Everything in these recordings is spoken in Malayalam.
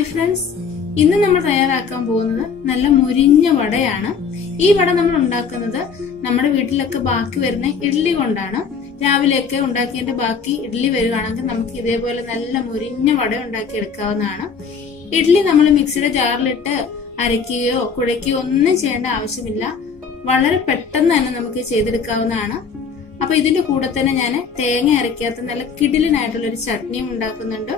ഹായ് ഫ്രണ്ട്സ്, ഇന്ന് നമ്മൾ തയ്യാറാക്കാൻ പോകുന്നത് നല്ല മുരിഞ്ഞ വടയാണ്. ഈ വട നമ്മൾ ഉണ്ടാക്കുന്നത് നമ്മുടെ വീട്ടിലൊക്കെ ബാക്കി വരുന്ന ഇഡ്ലി കൊണ്ടാണ്. രാവിലെയൊക്കെ ഉണ്ടാക്കിയതിന്റെ ബാക്കി ഇഡ്ലി വരുവാണെങ്കിൽ നമുക്ക് ഇതേപോലെ നല്ല മുരിഞ്ഞ വട ഉണ്ടാക്കി എടുക്കാവുന്നതാണ്. ഇഡ്ലി നമ്മൾ മിക്സിയുടെ ജാറിലിട്ട് അരയ്ക്കുകയോ കുഴയ്ക്കുകയോ ഒന്നും ചെയ്യേണ്ട ആവശ്യമില്ല. വളരെ പെട്ടെന്ന് തന്നെ നമുക്ക് ചെയ്തെടുക്കാവുന്നതാണ്. അപ്പൊ ഇതിന്റെ കൂടെ തന്നെ ഞാൻ തേങ്ങ അരയ്ക്കാത്ത നല്ല കിടിലനായിട്ടുള്ള ഒരു ചട്നിയും ഉണ്ടാക്കുന്നുണ്ട്.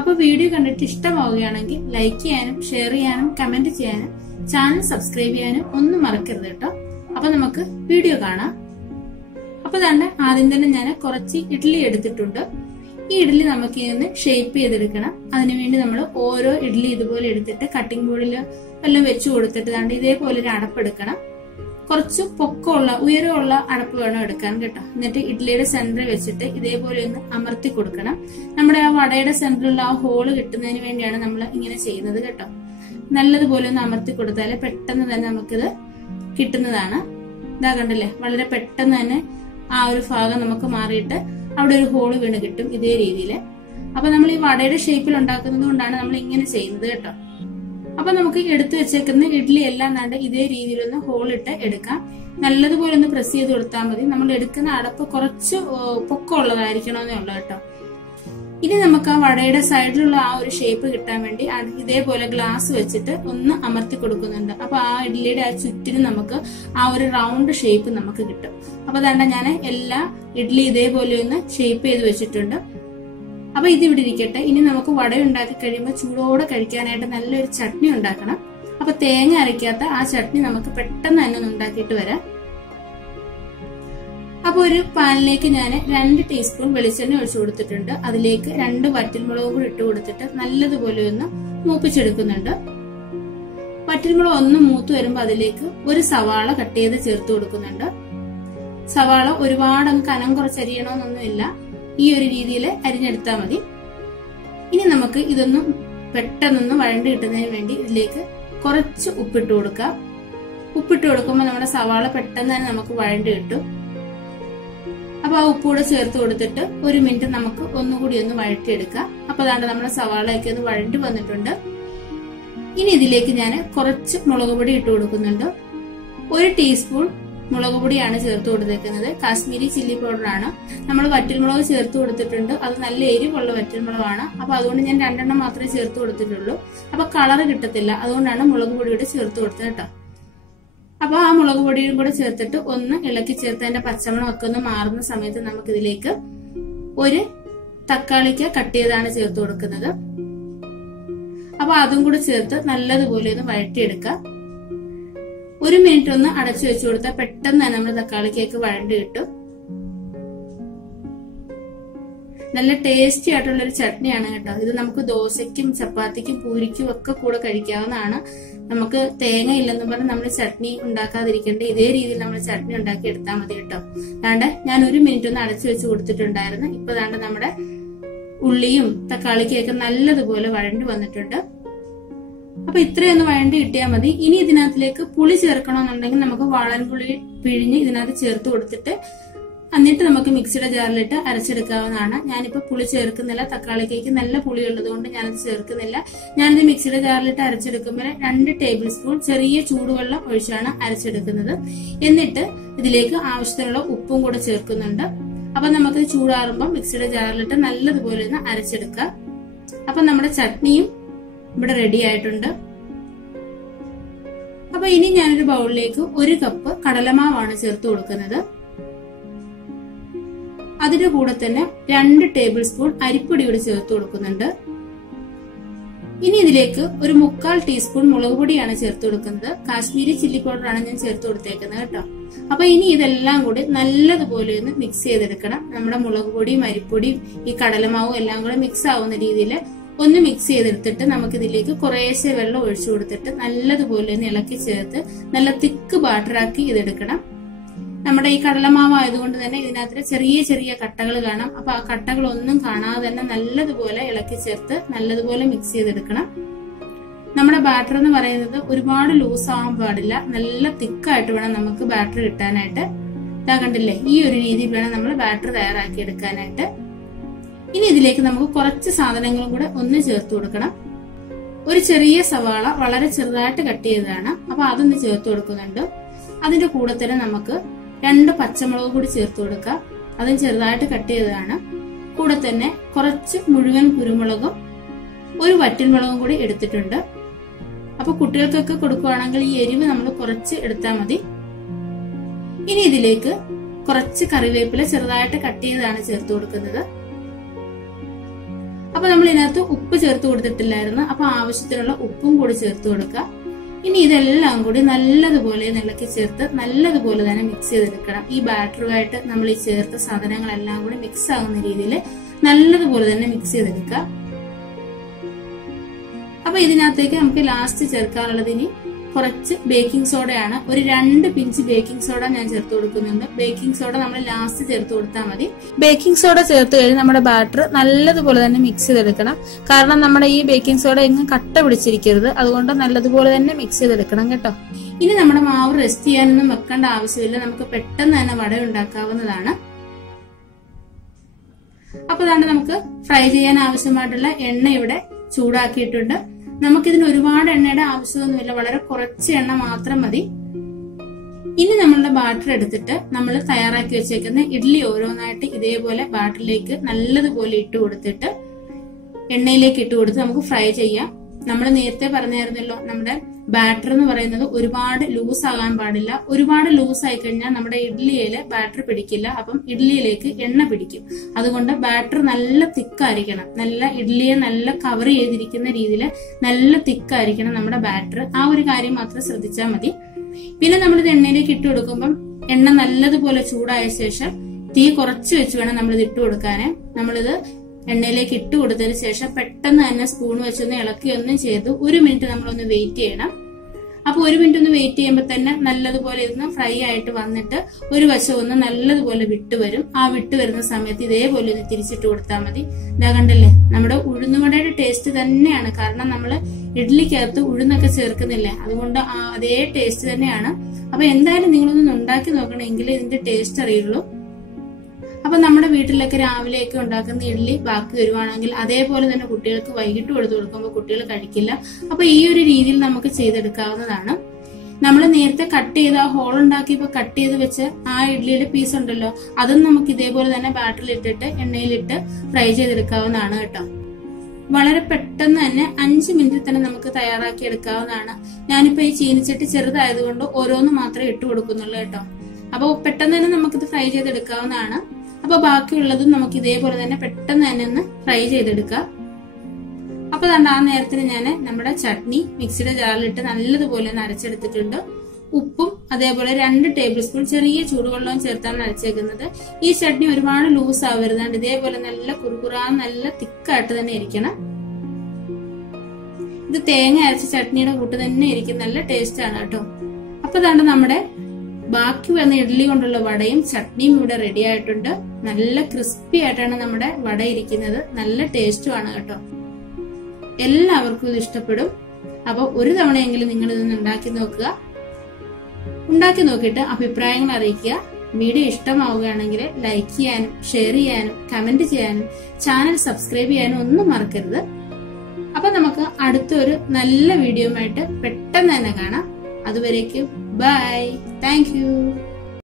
അപ്പൊ വീഡിയോ കണ്ടിട്ട് ഇഷ്ടമാവുകയാണെങ്കിൽ ലൈക്ക് ചെയ്യാനും ഷെയർ ചെയ്യാനും കമന്റ് ചെയ്യാനും ചാനൽ സബ്സ്ക്രൈബ് ചെയ്യാനും ഒന്നും മറക്കരുത് കേട്ടോ. അപ്പൊ നമുക്ക് വീഡിയോ കാണാം. അപ്പൊ തന്നെ ആദ്യം തന്നെ ഞാൻ കുറച്ച് ഇഡ്ലി എടുത്തിട്ടുണ്ട്. ഈ ഇഡ്ലി നമുക്ക് ഇന്ന് ഷേപ്പ് ചെയ്തെടുക്കണം. അതിനുവേണ്ടി നമ്മൾ ഓരോ ഇഡ്ലി ഇതുപോലെ എടുത്തിട്ട് കട്ടിംഗ് ബോർഡിൽ എല്ലാം വെച്ചു കൊടുത്തിട്ട് ഇതേപോലെ ഒരു അടപ്പെടുക്കണം. കുറച്ച് പൊക്കമുള്ള ഉയരമുള്ള അടപ്പ് വേണം എടുക്കാൻ കേട്ടോ. എന്നിട്ട് ഇഡ്ലിയുടെ സെന്ററിൽ വെച്ചിട്ട് ഇതേപോലെ ഒന്ന് അമർത്തി കൊടുക്കണം. നമ്മുടെ ആ വടയുടെ സെന്ററിലുള്ള ആ ഹോള് കിട്ടുന്നതിന് വേണ്ടിയാണ് നമ്മൾ ഇങ്ങനെ ചെയ്യുന്നത് കേട്ടോ. നല്ലതുപോലെ ഒന്ന് അമർത്തി കൊടുത്താൽ പെട്ടെന്ന് തന്നെ നമുക്കിത് കിട്ടുന്നതാണ്. ഇതാ കണ്ടില്ലേ, വളരെ പെട്ടെന്ന് തന്നെ ആ ഒരു ഭാഗം നമുക്ക് മാറിയിട്ട് അവിടെ ഒരു ഹോള് വീണ് കിട്ടും ഇതേ രീതിയിൽ. അപ്പൊ നമ്മൾ ഈ വടയുടെ ഷേപ്പിൽ ഉണ്ടാക്കുന്നത് കൊണ്ടാണ് നമ്മൾ ഇങ്ങനെ ചെയ്യുന്നത് കേട്ടോ. അപ്പൊ നമുക്ക് എടുത്തു വെച്ചേക്കുന്ന ഇഡ്ലി എല്ലാം ഇതേ രീതിയിലൊന്ന് ഹോളിട്ട് എടുക്കാം. നല്ലതുപോലെ ഒന്ന് പ്രസ് ചെയ്ത് കൊടുത്താൽ മതി. നമ്മൾ എടുക്കുന്ന അടപ്പ് കുറച്ച് പൊക്കമുള്ളതായിരിക്കണമെന്നേ ഉള്ളൂ കേട്ടോ. ഇനി നമുക്ക് ആ വടയുടെ സൈഡിലുള്ള ആ ഒരു ഷേപ്പ് കിട്ടാൻ വേണ്ടി ഇതേപോലെ ഗ്ലാസ് വെച്ചിട്ട് ഒന്ന് അമർത്തി കൊടുക്കുന്നുണ്ട്. അപ്പൊ ആ ഇഡ്ലിയുടെ ആ ചുറ്റിന് നമുക്ക് ആ ഒരു റൗണ്ട് ഷേപ്പ് നമുക്ക് കിട്ടും. അപ്പൊ ഞാൻ എല്ലാ ഇഡ്ലി ഇതേപോലെ ഒന്ന് ഷേപ്പ് ചെയ്ത് വെച്ചിട്ടുണ്ട്. അപ്പൊ ഇതിവിടെ ഇരിക്കട്ടെ. ഇനി നമുക്ക് വട ഉണ്ടാക്കി കഴിയുമ്പോൾ ചൂടോടെ കഴിക്കാനായിട്ട് നല്ലൊരു ചട്നി ഉണ്ടാക്കണം. അപ്പൊ തേങ്ങ അരയ്ക്കാത്ത ആ ചട്നി നമുക്ക് പെട്ടെന്ന് തന്നെ ഒന്ന് ഉണ്ടാക്കിയിട്ട് വരാം. അപ്പൊ ഒരു പാനിലേക്ക് ഞാൻ 2 ടീസ്പൂൺ വെളിച്ചെണ്ണ ഒഴിച്ചു കൊടുത്തിട്ടുണ്ട്. അതിലേക്ക് 2 വറ്റൽമുളക് കൂടി ഇട്ട് കൊടുത്തിട്ട് നല്ലതുപോലെ ഒന്ന് മൂപ്പിച്ചെടുക്കുന്നുണ്ട്. വറ്റൽമുളക് ഒന്ന് മൂത്ത് വരുമ്പോ അതിലേക്ക് ഒരു സവാള കട്ട് ചെയ്ത് ചേർത്ത് കൊടുക്കുന്നുണ്ട്. സവാള ഒരുപാട് കനം കുറച്ചരിയണമെന്നൊന്നുമില്ല, ഈ ഒരു രീതിയിൽ അരിഞ്ഞെടുത്താൽ മതി. ഇനി നമുക്ക് ഇതൊന്നും പെട്ടെന്നൊന്ന് വഴണ്ട് കിട്ടുന്നതിന് വേണ്ടി ഇതിലേക്ക് കുറച്ച് ഉപ്പിട്ട് കൊടുക്കാം. ഉപ്പിട്ട് കൊടുക്കുമ്പോൾ നമ്മുടെ സവാള പെട്ടെന്ന് തന്നെ നമുക്ക് വഴണ്ട് കിട്ടും. അപ്പൊ ആ ഉപ്പൂടെ ചേർത്ത് കൊടുത്തിട്ട് 1 മിനിറ്റ് നമുക്ക് ഒന്നുകൂടി ഒന്ന് വഴറ്റിയെടുക്കാം. അപ്പൊ നമ്മുടെ സവാളയൊക്കെ ഒന്ന് വഴണ്ടി വന്നിട്ടുണ്ട്. ഇനി ഇതിലേക്ക് ഞാൻ കുറച്ച് മുളക് പൊടി ഇട്ട് കൊടുക്കുന്നുണ്ട്. 1 ടീസ്പൂൺ മുളക് പൊടിയാണ് ചേർത്ത് കൊടുത്തേക്കുന്നത്. കാശ്മീരി ചില്ലി പൗഡർ ആണ്. നമ്മൾ വറ്റൽമുളക് ചേർത്ത് കൊടുത്തിട്ടുണ്ട്. അത് നല്ല എരിവുള്ള വറ്റൽമുളകാണ്. അപ്പൊ അതുകൊണ്ട് ഞാൻ 2 എണ്ണം മാത്രമേ ചേർത്ത് കൊടുത്തിട്ടുള്ളൂ. അപ്പൊ കളർ കിട്ടത്തില്ല, അതുകൊണ്ടാണ് മുളക് പൊടിയുടെ ചേർത്ത് കൊടുത്തത് കേട്ടോ. അപ്പൊ ആ മുളക് പൊടിയും കൂടെ ചേർത്തിട്ട് ഒന്ന് ഇളക്കി ചേർത്ത് അതിന്റെ പച്ചമണമൊക്കെ ഒന്ന് മാറുന്ന സമയത്ത് നമുക്ക് ഇതിലേക്ക് ഒരു തക്കാളിക്ക് കട്ട് ചെയ്താണ് ചേർത്ത് കൊടുക്കുന്നത്. അപ്പൊ അതും കൂടെ ചേർത്ത് നല്ലതുപോലെ ഒന്ന് വഴറ്റിയെടുക്കാം. 1 മിനിറ്റ് ഒന്ന് അടച്ചു വെച്ചു കൊടുത്താൽ പെട്ടെന്ന് തന്നെ നമ്മുടെ തക്കാളിക്കേക്ക് വഴണ്ടി കിട്ടും. നല്ല ടേസ്റ്റി ആയിട്ടുള്ള ഒരു ചട്നിയാണ് കേട്ടോ. ഇത് നമുക്ക് ദോശയ്ക്കും ചപ്പാത്തിക്കും പൂരിക്കും ഒക്കെ കൂടെ കഴിക്കാവുന്നതാണ്. നമുക്ക് തേങ്ങ ഇല്ലെന്ന് പറഞ്ഞ് നമ്മൾ ചട്നി ഉണ്ടാക്കാതിരിക്കേണ്ട ഇതേ രീതിയിൽ നമ്മൾ ചട്നി ഉണ്ടാക്കി എടുത്താൽ മതി കേട്ടോ. ഞാൻ 1 മിനിറ്റ് ഒന്ന് അടച്ചു വെച്ച് കൊടുത്തിട്ടുണ്ടായിരുന്നു. ഇപ്പൊ നമ്മുടെ ഉള്ളിയും തക്കാളിക്കൊക്കെ നല്ലതുപോലെ വഴണ്ടി വന്നിട്ടുണ്ട്. അപ്പൊ ഇത്രയൊന്ന് വഴണ്ടി കിട്ടിയാൽ മതി. ഇനി ഇതിനകത്തിലേക്ക് പുളി ചേർക്കണമെന്നുണ്ടെങ്കിൽ നമുക്ക് വാളൻപുളി പിഴിഞ്ഞ് ഇതിനകത്ത് ചേർത്ത് കൊടുത്തിട്ട് എന്നിട്ട് നമുക്ക് മിക്സിയുടെ ജാറിലിട്ട് അരച്ചെടുക്കാവുന്നതാണ്. ഞാനിപ്പോ പുളി ചേർക്കുന്നില്ല. തക്കാളിക്കേക്ക് നല്ല പുളി ഉള്ളത് കൊണ്ട് ഞാനത് ചേർക്കുന്നില്ല. ഞാനിത് മിക്സിയുടെ ജാറിലിട്ട് അരച്ചെടുക്കുമ്പോൾ 2 ടേബിൾ സ്പൂൺ ചെറിയ ചൂടുവെള്ളം ഒഴിച്ചാണ് അരച്ചെടുക്കുന്നത്. എന്നിട്ട് ഇതിലേക്ക് ആവശ്യത്തിനുള്ള ഉപ്പും കൂടെ ചേർക്കുന്നുണ്ട്. അപ്പൊ നമുക്ക് ചൂടാറുമ്പോൾ മിക്സിയുടെ ജാറിലിട്ട് നല്ലതുപോലെ ഒന്ന് അരച്ചെടുക്കാം. അപ്പൊ നമ്മുടെ ചട്നിയും ഇവിടെ റെഡി ആയിട്ടുണ്ട്. അപ്പൊ ഇനി ഞാനൊരു ബൗളിലേക്ക് 1 കപ്പ് കടലമാവാണ് ചേർത്ത് കൊടുക്കുന്നത്. അതിന്റെ കൂടെ തന്നെ 2 ടേബിൾ സ്പൂൺ അരിപ്പൊടി കൂടി ചേർത്ത് കൊടുക്കുന്നുണ്ട്. ഇനി ഇതിലേക്ക് ഒരു 1/4 ടീസ്പൂൺ മുളക് പൊടിയാണ് ചേർത്ത് കൊടുക്കുന്നത്. കാശ്മീരി ചില്ലി പൗഡർ ആണ് ഞാൻ ചേർത്ത് കൊടുത്തേക്കുന്നത് കേട്ടോ. അപ്പൊ ഇനി ഇതെല്ലാം കൂടി നല്ലതുപോലെ ഒന്ന് മിക്സ് ചെയ്തെടുക്കണം. നമ്മുടെ മുളക് പൊടിയും അരിപ്പൊടിയും ഈ കടലമാവും എല്ലാം കൂടെ മിക്സ് ആവുന്ന രീതിയിൽ ഒന്ന് മിക്സ് ചെയ്തെടുത്തിട്ട് നമുക്ക് ഇതിലേക്ക് കുറേശ്ശെ വെള്ളം ഒഴിച്ചു കൊടുത്തിട്ട് നല്ലതുപോലെ ഒന്ന് ഇളക്കി ചേർത്ത് നല്ല തിക്ക് ബാറ്ററാക്കി ഇതെടുക്കണം. നമ്മുടെ ഈ കടലമാവ് ആയതുകൊണ്ട് തന്നെ ഇതിനകത്ത് ചെറിയ ചെറിയ കട്ടകൾ കാണാം. അപ്പൊ ആ കട്ടകളൊന്നും കാണാതെ തന്നെ നല്ലതുപോലെ ഇളക്കി ചേർത്ത് നല്ലതുപോലെ മിക്സ് ചെയ്തെടുക്കണം. നമ്മുടെ ബാറ്റർ എന്ന് പറയുന്നത് ഒരുപാട് ലൂസ് ആവാൻ പാടില്ല. നല്ല തിക്കായിട്ട് വേണം നമുക്ക് ബാറ്റർ കിട്ടാനായിട്ട്. ഇതാ കണ്ടില്ലേ, ഈ ഒരു രീതിയിൽ വേണം നമ്മൾ ബാറ്റർ തയ്യാറാക്കി എടുക്കാനായിട്ട്. ഇനി ഇതിലേക്ക് നമുക്ക് കുറച്ച് സാധനങ്ങളും കൂടെ ഒന്ന് ചേർത്ത് കൊടുക്കണം. ഒരു ചെറിയ സവാള വളരെ ചെറുതായിട്ട് കട്ട് ചെയ്തതാണ്. അപ്പൊ അതൊന്ന് ചേർത്ത് കൊടുക്കുന്നുണ്ട്. അതിന്റെ കൂടെ തന്നെ നമുക്ക് 2 പച്ചമുളക് കൂടി ചേർത്ത് കൊടുക്കാം. അതും ചെറുതായിട്ട് കട്ട് ചെയ്തതാണ്. കൂടെ തന്നെ കുറച്ച് മുഴുവൻ കുരുമുളകും 1 വറ്റൽമുളകും കൂടി എടുത്തിട്ടുണ്ട്. അപ്പൊ കുട്ടികൾക്കൊക്കെ കൊടുക്കുകയാണെങ്കിൽ ഈ എരിവ് നമ്മൾ കുറച്ച് എടുത്താൽ മതി. ഇനി ഇതിലേക്ക് കുറച്ച് കറിവേപ്പില ചെറുതായിട്ട് കട്ട് ചെയ്താണ് ചേർത്ത് കൊടുക്കുന്നത്. അപ്പൊ നമ്മൾ ഇതിനകത്ത് ഉപ്പ് ചേർത്ത് കൊടുത്തിട്ടില്ലായിരുന്നു. അപ്പൊ ആവശ്യത്തിനുള്ള ഉപ്പും കൂടി ചേർത്ത് കൊടുക്കുക. ഇനി ഇതെല്ലാം കൂടി നല്ലതുപോലെ ഇളക്കി ചേർത്ത് നല്ലതുപോലെ തന്നെ മിക്സ് ചെയ്തെടുക്കണം. ഈ ബാറ്ററുമായിട്ട് നമ്മൾ ഈ ചേർത്ത സാധനങ്ങളെല്ലാം കൂടി മിക്സ് ആകുന്ന രീതിയിൽ നല്ലതുപോലെ തന്നെ മിക്സ് ചെയ്തെടുക്കുക. അപ്പൊ ഇതിനകത്തേക്ക് നമുക്ക് ലാസ്റ്റ് ചേർക്കാനുള്ളത് ഇനി കുറച്ച് ബേക്കിംഗ് സോഡയാണ്. ഒരു 2 പിഞ്ച് ബേക്കിംഗ് സോഡ ഞാൻ ചേർത്ത് കൊടുക്കുന്നുണ്ട്. ബേക്കിംഗ് സോഡ നമ്മൾ ലാസ്റ്റ് ചേർത്ത് കൊടുത്താൽ മതി. ബേക്കിംഗ് സോഡ ചേർത്ത് കഴിഞ്ഞ് നമ്മുടെ ബാറ്റർ നല്ലതുപോലെ തന്നെ മിക്സ് ചെയ്തെടുക്കണം. കാരണം നമ്മുടെ ഈ ബേക്കിംഗ് സോഡ എങ്ങും കട്ട പിടിച്ചിരിക്കരുത്. അതുകൊണ്ട് നല്ലതുപോലെ തന്നെ മിക്സ് ചെയ്തെടുക്കണം കേട്ടോ. ഇനി നമ്മുടെ മാവ് റെസ്റ്റ് ചെയ്യാനൊന്നും വെക്കേണ്ട ആവശ്യമില്ല. നമുക്ക് പെട്ടെന്ന് തന്നെ വട ഉണ്ടാക്കാവുന്നതാണ്. അപ്പൊ അതാണ് നമുക്ക് ഫ്രൈ ചെയ്യാൻ ആവശ്യമായിട്ടുള്ള എണ്ണ ഇവിടെ ചൂടാക്കിയിട്ടുണ്ട്. നമുക്കിതിന് ഒരുപാട് എണ്ണയുടെ ആവശ്യമൊന്നുമില്ല. വളരെ കുറച്ച് എണ്ണ മാത്രം മതി. ഇനി നമ്മളുടെ ബാറ്റർ എടുത്തിട്ട് നമ്മൾ തയ്യാറാക്കി വെച്ചേക്കുന്ന ഇഡ്ഡലി ഓരോന്നായിട്ട് ഇതേപോലെ ബാറ്ററിലേക്ക് നല്ലതുപോലെ ഇട്ട് കൊടുത്തിട്ട് എണ്ണയിലേക്ക് ഇട്ട് കൊടുത്ത് നമുക്ക് ഫ്രൈ ചെയ്യാം. നമ്മൾ നേരത്തെ പറഞ്ഞായിരുന്നല്ലോ, നമ്മുടെ ബാറ്റർ എന്ന് പറയുന്നത് ഒരുപാട് ലൂസ് ആകാൻ പാടില്ല. ഒരുപാട് ലൂസ് ആയി കഴിഞ്ഞാൽ നമ്മുടെ ഇഡ്ഡലിയില് ബാറ്റർ പിടിക്കില്ല. അപ്പം ഇഡ്ഡലിയിലേക്ക് എണ്ണ പിടിക്കും. അതുകൊണ്ട് ബാറ്റർ നല്ല തിക്കായിരിക്കണം. നല്ല ഇഡ്ഡലിയെ നല്ല കവർ ചെയ്തിരിക്കുന്ന രീതിയിൽ നല്ല തിക്കായിരിക്കണം നമ്മുടെ ബാറ്റർ. ആ ഒരു കാര്യം മാത്രം ശ്രദ്ധിച്ചാൽ മതി. പിന്നെ നമ്മളിത് എണ്ണയിലേക്ക് ഇട്ട് കൊടുക്കുമ്പം എണ്ണ നല്ലതുപോലെ ചൂടായ ശേഷം തീ കുറച്ച് വെച്ച് വേണം നമ്മളിത് ഇട്ട് കൊടുക്കാന്. നമ്മളിത് എണ്ണയിലേക്ക് ഇട്ട് കൊടുത്തതിന് ശേഷം പെട്ടെന്ന് തന്നെ സ്പൂൺ വെച്ചൊന്ന് ഇളക്കി ഒന്നും ചെയ്ത് 1 മിനിറ്റ് നമ്മളൊന്ന് വെയിറ്റ് ചെയ്യണം. അപ്പൊ 1 മിനിറ്റ് ഒന്ന് വെയിറ്റ് ചെയ്യുമ്പോൾ തന്നെ നല്ലതുപോലെ ഇരുന്ന് ഫ്രൈ ആയിട്ട് വന്നിട്ട് ഒരു വശം ഒന്ന് നല്ലതുപോലെ വിട്ട് വരും. ആ വിട്ട് വരുന്ന സമയത്ത് ഇതേപോലെ ഒന്ന് തിരിച്ചിട്ട് കൊടുത്താൽ മതി. ഇതാ കണ്ടല്ലേ, നമ്മുടെ ഉഴുന്നുവടയുടെ ടേസ്റ്റ് തന്നെയാണ്. കാരണം നമ്മള് ഇഡ്ഡലിക്കകത്ത് ഉഴുന്നൊക്കെ ചേർക്കുന്നില്ലേ, അതുകൊണ്ട് അതേ ടേസ്റ്റ് തന്നെയാണ്. അപ്പൊ എന്തായാലും നിങ്ങളൊന്ന് ഉണ്ടാക്കി നോക്കണം, എങ്കിലേ ഇതിന്റെ ടേസ്റ്റ് അറിയുള്ളൂ. അപ്പൊ നമ്മുടെ വീട്ടിലൊക്കെ രാവിലെയൊക്കെ ഉണ്ടാക്കുന്ന ഇഡ്ഡലി ബാക്കി വരുവാണെങ്കിൽ അതേപോലെ തന്നെ കുട്ടികൾക്ക് വൈകിട്ട് കൊടുക്കുമ്പോൾ കുട്ടികൾ കഴിക്കില്ല. അപ്പൊ ഈ ഒരു രീതിയിൽ നമുക്ക് ചെയ്തെടുക്കാവുന്നതാണ്. നമ്മൾ നേരത്തെ കട്ട് ചെയ്ത് ആ ഹോൾ ഉണ്ടാക്കിയപ്പോ കട്ട് ചെയ്ത് വെച്ച് ആ ഇഡ്ഡലിയുടെ പീസ് ഉണ്ടല്ലോ, അതും നമുക്ക് ഇതേപോലെ തന്നെ ബാറ്ററിൽ ഇട്ടിട്ട് എണ്ണയിലിട്ട് ഫ്രൈ ചെയ്തെടുക്കാവുന്നതാണ് കേട്ടോ. വളരെ പെട്ടെന്ന് തന്നെ 5 മിനിറ്റിൽ തന്നെ നമുക്ക് തയ്യാറാക്കി എടുക്കാവുന്നതാണ്. ഞാനിപ്പോ ഈ ചീനിച്ചട്ടി ചെറുതായതുകൊണ്ട് ഓരോന്ന് മാത്രമേ ഇട്ട് കൊടുക്കുന്നുള്ളൂ കേട്ടോ. അപ്പൊ പെട്ടെന്ന് തന്നെ നമുക്കിത് ഫ്രൈ ചെയ്തെടുക്കാവുന്നതാണ്. അപ്പൊ ബാക്കിയുള്ളതും നമുക്ക് ഇതേപോലെ തന്നെ പെട്ടെന്ന് തന്നെ ഒന്ന് ഫ്രൈ ചെയ്തെടുക്കാം. അപ്പൊ ആ നേരത്തിന് ഞാൻ നമ്മുടെ ചട്നി മിക്സിയുടെ ജാറിലിട്ട് നല്ലതുപോലെ ഒന്ന് അരച്ചെടുത്തിട്ടുണ്ട്. ഉപ്പും അതേപോലെ 2 ടേബിൾ സ്പൂൺ ചെറിയ ചൂടുവെള്ളവും ചേർത്താണ് അരച്ചേക്കുന്നത്. ഈ ചട്നി ഒരുപാട് ലൂസ് ആവരുതാണ്ട് ഇതേപോലെ നല്ല കുറുകുറാ നല്ല തിക്കായിട്ട് തന്നെ ഇരിക്കണം. ഇത് തേങ്ങ അരച്ച ചട്നിയുടെ കൂട്ട് തന്നെ ഇരിക്കും. നല്ല ടേസ്റ്റ് ആണ് കേട്ടോ. അപ്പൊ നമ്മുടെ ബാക്കി വന്ന ഇഡ്ഡലി കൊണ്ടുള്ള വടയും ചട്നിയും ഇവിടെ റെഡി ആയിട്ടുണ്ട്. നല്ല ക്രിസ്പി ആയിട്ടാണ് നമ്മുടെ വട ഇരിക്കുന്നത്. നല്ല ടേസ്റ്റും ആണ് കേട്ടോ. എല്ലാവർക്കും ഇത് ഇഷ്ടപ്പെടും. അപ്പൊ ഒരു തവണയെങ്കിലും നിങ്ങൾ ഇതൊന്ന് ഉണ്ടാക്കി നോക്കുക. ഉണ്ടാക്കി നോക്കിയിട്ട് അഭിപ്രായങ്ങൾ അറിയിക്കുക. വീഡിയോ ഇഷ്ടമാവുകയാണെങ്കിൽ ലൈക്ക് ചെയ്യാനും ഷെയർ ചെയ്യാനും കമന്റ് ചെയ്യാനും ചാനൽ സബ്സ്ക്രൈബ് ചെയ്യാനും ഒന്നും മറക്കരുത്. അപ്പൊ നമുക്ക് അടുത്തൊരു നല്ല വീഡിയോയുമായിട്ട് പെട്ടെന്ന് തന്നെ കാണാം. അതുവരേക്കും ബൈ. Thank you.